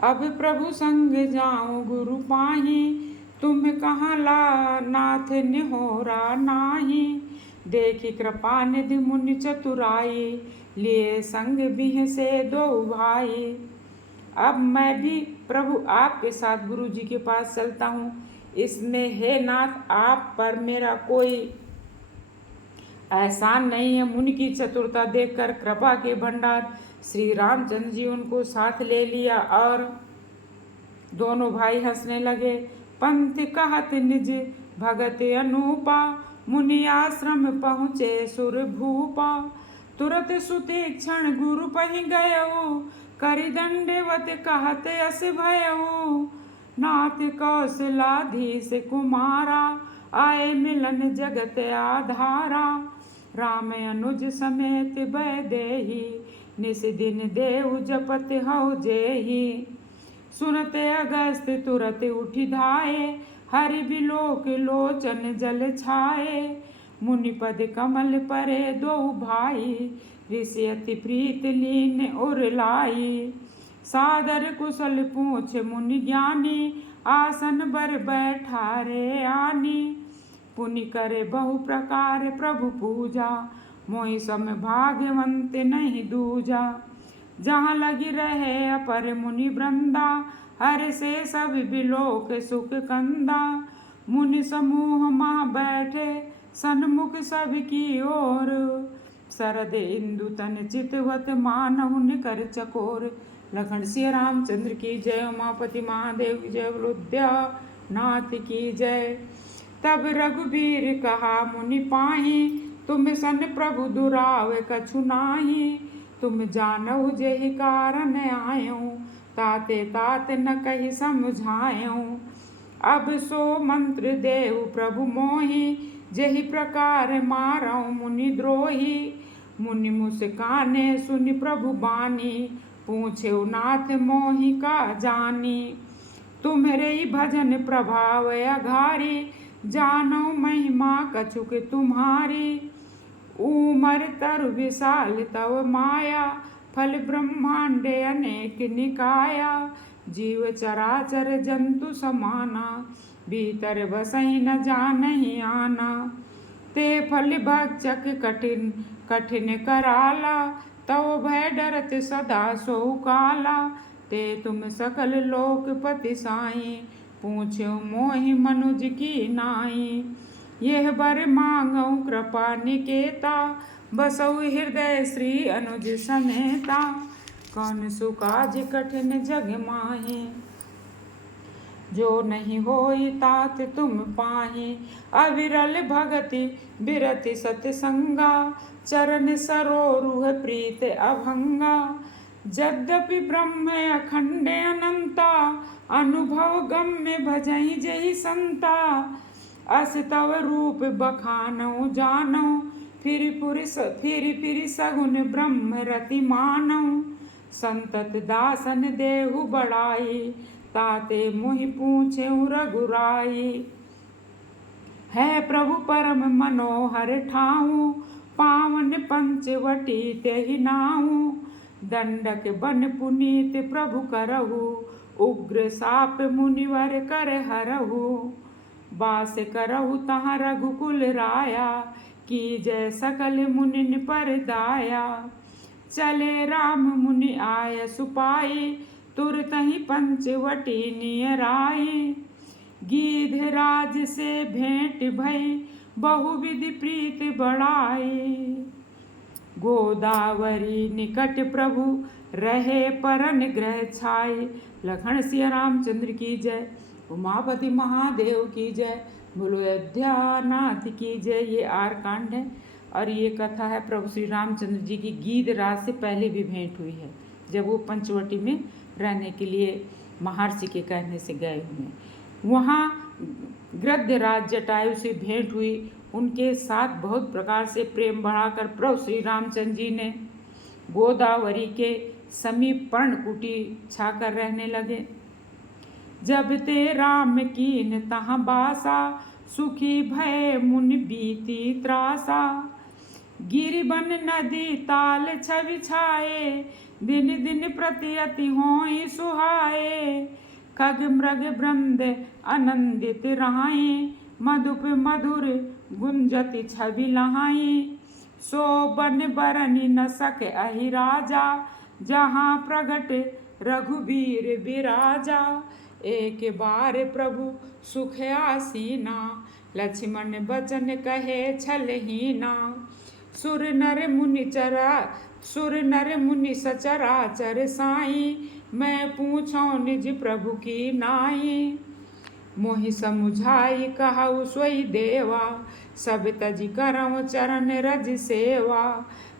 अब प्रभु संग जाऊं गुरु पाही, तुम कहाँ ला नाथ निहोरा नाही। देखी कृपा निधि मुनि चतुराई, लिए संग बिह से दो भाई। अब मैं भी प्रभु आपके साथ गुरु जी के पास चलता हूँ। इसमें हे नाथ आप पर मेरा कोई एहसान नहीं है। मुनि की चतुरता देखकर कृपा के भंडार श्री रामचंद्र जी उनको साथ ले लिया और दोनों भाई हंसने लगे। पंथ कहत निज भगत अनूपा, मुनि आश्रम पहुँचे सुर भूपा। तुरत सुतीक्षण गुरु पहि गयऊ, करि दंडवत कहत अस भयऊ। नाथ कौशलाधीश कुमारा, आए मिलन जगत आधारा। राम अनुज समेत वैदेही, निस दिन देव जपत हौ जेही। सुनते अगस्त तुरत उठि धाये, हरि बिलोक लोचन जल छाये। मुनिपद कमल परे दो भाई, ऋषि अति प्रीत लीन उर लाई। सादर कुशल पूछ मुनि ज्ञानी, आसन बर बैठा रे आनी। पुनि करे बहु प्रकार प्रभु पूजा, मोहि सम भाग्यवंत नहीं दूजा। जहाँ लगी रहे अपर मुनि वृंदा, हर से सब बिलोक सुख कंदा। मुनि समूह महा बैठे सन्मुख सब की ओर, शरद इंदु तन चितवत मानहु निकर चकोर। लखन सिया रामचंद्र की जय, उमापति महादेव की जय, बलोद्या नाथ की जय। तब रघुबीर कहा मुनि पाही, तुम सन प्रभु दुरावे कछु नाही। तुम जानहु जेहि कारण आयऊँ, ताते तात न कहि समझायऊँ। अब सो मंत्र देव प्रभु मोहि, जेहि प्रकार मारऊँ मुनि द्रोही। मुनि मुस्काने सुनि प्रभु बानी, पूछे नाथ मोहि का जानी। तुम्हरे भजन प्रभाव अघारी, जानो महिमा कछुक तुम्हारी। उमर तरु विशाल तव माया, फल ब्रह्मांडे अनेक निकाया। जीव चराचर जंतु समाना, भीतर बसहि न जानहि आना। ते फल भक्षक कठिन कठिन कराला, तव भय डरत सदा सो काला। ते तुम सकल लोकपति साई, पूछो मोहि मनुज की नाई। यह बर मांगऊ कृपा निकेता, बसऊ हृदय श्री अनुज समेता। कौन सुकाज कठिन जग माही, जो नहीं होई तात तुम पाही। अविरल भगति बिरति सतसंगा, चरण सरोरुह प्रीत अभंगा। यद्यपि ब्रह्म अखंड अनंता, अनुभव गम्य भजहि जहि संता। अस तव रूप बखानऊ जानऊ, फिर सगुन ब्रह्म रति मानऊ। संतत दासन देहु बड़ाई, ताते मुहि पूछेउ रघुराई। है प्रभु परम मनोहर ठाऊँ, पावन पंचवटी तेहि नाऊँ। दंडक बन पुनीत प्रभु करहु, उग्र साप मुनिवर कर हरहु। बास करहु तहाँ रघुकुल राया, की जय सकल मुनिन पर दाया। चले राम मुनि आय सुपाई, तुरतहि पंचवटी नियराई। गीधराज से भेंट भई, बहुविधि प्रीत बढ़ाई। गोदावरी निकट प्रभु रहे, परन ग्रह छाई। लखन सिया रामचंद्र की जय, उमापति महादेव की जय, बोलो अयोध्या नाथ की जय। ये आरकांड है और ये कथा है प्रभु श्री रामचंद्र जी की गीधराज से पहले भी भेंट हुई है, जब वो पंचवटी में रहने के लिए महर्षि के कहने से गए हुए। वहाँ गृध्यराज जटायु से भेंट हुई। उनके साथ बहुत प्रकार से प्रेम बढ़ाकर प्रभु श्री रामचंद्र जी ने गोदावरी के समीप पर्णकुटी छाकर रहने लगे। जब ते राम कीन तहाँ बासा, सुखी भय मुनि बीती त्रासा। गिरिबन नदी ताल छवि छाए, दिन दिन प्रति अति होई सुहाए। खग मृग वृंद आनंदित रहाए। मधुप मधुर गुंजति छवि लहाई। सो बन बरनि न सक अहि राजा। जहाँ प्रगट रघुबीर बिराजा। एक बार प्रभु सुख आसीना। लक्ष्मण बचन कहे छलहीना। सुर नर मुनि सचराचर साई। मैं पूछो निज प्रभु की नाई। मोहि समुझाई कहु सोई देवा। सब तज करऊँ चरण रज सेवा।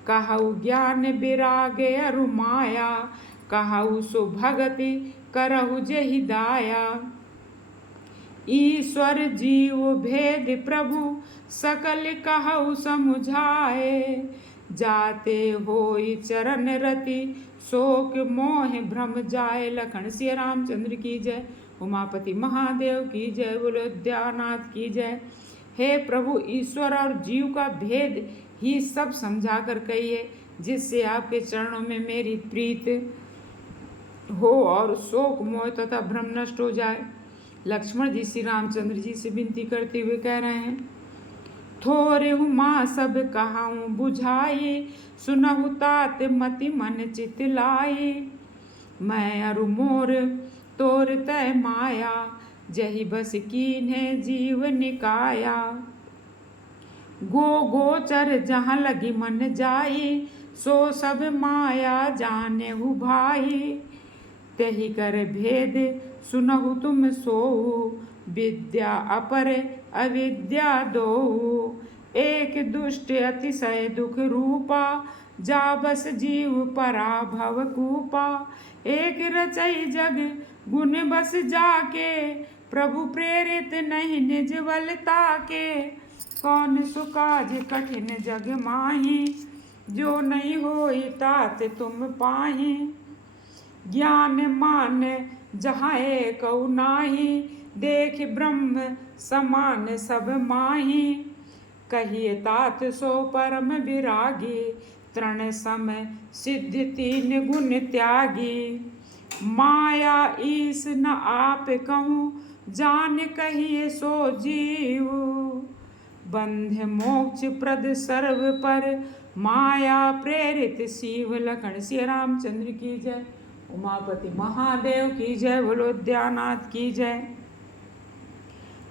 कहु ज्ञान विराग अरु माया। कहु सो भगति करहु जेहि दाया। ईश्वर जीव भेद प्रभु सकल कहु समुझाए। जाते होई चरण रति शोक मोह भ्रम जाए। लखन सिया रामचंद्र की जय। उमापति महादेव की जय। बोलो उद्यानाथ की जय। हे प्रभु, ईश्वर और जीव का भेद ही सब समझा कर कहिए, जिससे आपके चरणों में मेरी प्रीत हो और शोक मोह तथा भ्रम नष्ट हो जाए। लक्ष्मण जी श्री रामचंद्र जी से विनती करते हुए कह रहे हैं, थोरे हुमा सब कहाऊँ बुझाई। सुनहु तात मति मन चित लाई। मैं अरु मोर तोर तय माया। जही बस कीन्हे जीव निकाया। गोचर जहाँ लगी मन जाई। सो सब माया जाने हु भाई। तही कर भेद सुनहु तुम सोऊ। विद्या अपर अविद्या दोऊ। एक दुष्ट अतिशय दुख रूपा। जा बस जीव पराभव कूपा। एक रचई जग गुण बस जाके। प्रभु प्रेरित नहीं निज बलता के। कौन सुकाज कठिन जग माही। जो नहीं होई तात तुम पाही। ज्ञान मान जहाँ एकौ नाही। देख ब्रह्म समान सब माही। कहिए तात सो परम विरागी। तृण सम सिद्धि तीन गुण त्यागी। माया ईस न आप कहूँ। जान कहिए सो जीव। बंध मोक्ष प्रद सर्व पर। माया प्रेरित शिव। लखन सिया रामचंद्र की जय। उमापति महादेव की जय। बोलो उद्यानाथ की जय।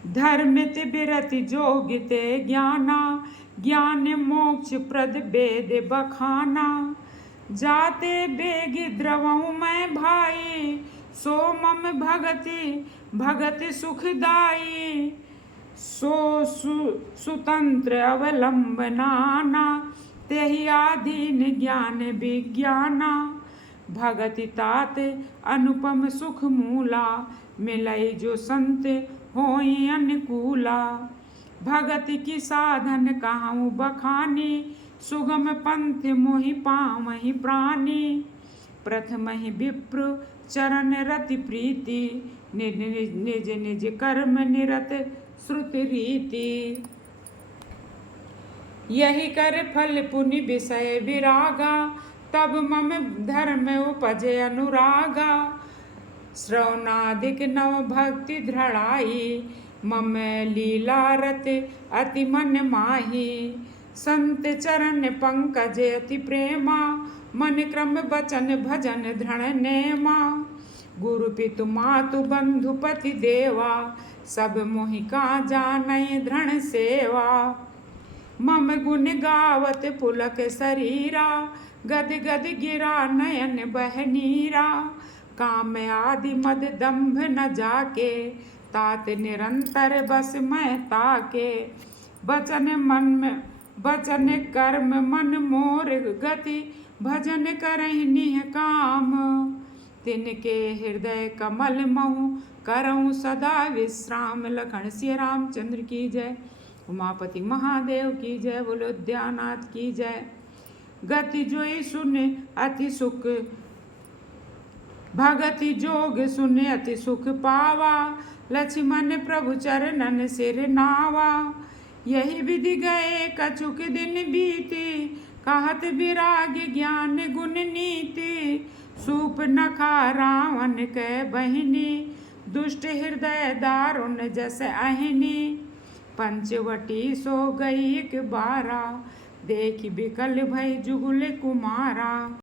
धर्मित बिरति जोगिते ज्ञाना। ज्ञान मोक्ष प्रद वेद बखाना। जाते बेग द्रवऊँ मैं भाई। सो मम भगति सुखदाई। सो सुतंत्र अवलंबनाना। तेहि आधीन ज्ञान विज्ञाना। भगति तात अनुपम सुख मूला। मिलई जो संत होई अनुकूला। भगति की साधन कहूँ बखानी। सुगम पंथ मोहि पावहि प्राणी। प्रथम ही विप्र चरण रति प्रीति। निज निज कर्म निरत श्रुति रीति। यही कर फल पुनि विषय विरागा। तब मम धर्म उपजे अनुरागा। श्रवणादिक नव भक्ति दृढ़ाई। मम लीला रत अति मन माही। संत चरण पंकज अति प्रेमा। मन क्रम बचन भजन धृण नेमा। गुरु पितु मातु बंधु पति देवा। सब मोहि का जानय धृण सेवा। मम गुण गावत पुलक शरीरा। गद गद गिरा नयन बह नीरा। काम आदि मद दंभ न जाके। तात निरंतर बस मैं ताके। बचन कर्म मन मोर गति। भजन करहि निह काम। तिनके हृदय कमल महु करऊँ सदा विश्राम। लखन सिया रामचंद्र की जय। उमापति महादेव की जय। बोलो उद्यानाथ की जय। गति जोई सुन अति सुख। भगति जोग सुन अति सुख पावा। लक्ष्मण प्रभु चरणन सिर नावा। यही विधि गए कछुक दिन बीती। कहत विराग ज्ञान गुण नीति, सूप नखा रावण के बहिनी, दुष्ट हृदय दारुण जस अहिनी, पंचवटी सो गई एक बारा, देख बिकल भई जुगुल कुमारा।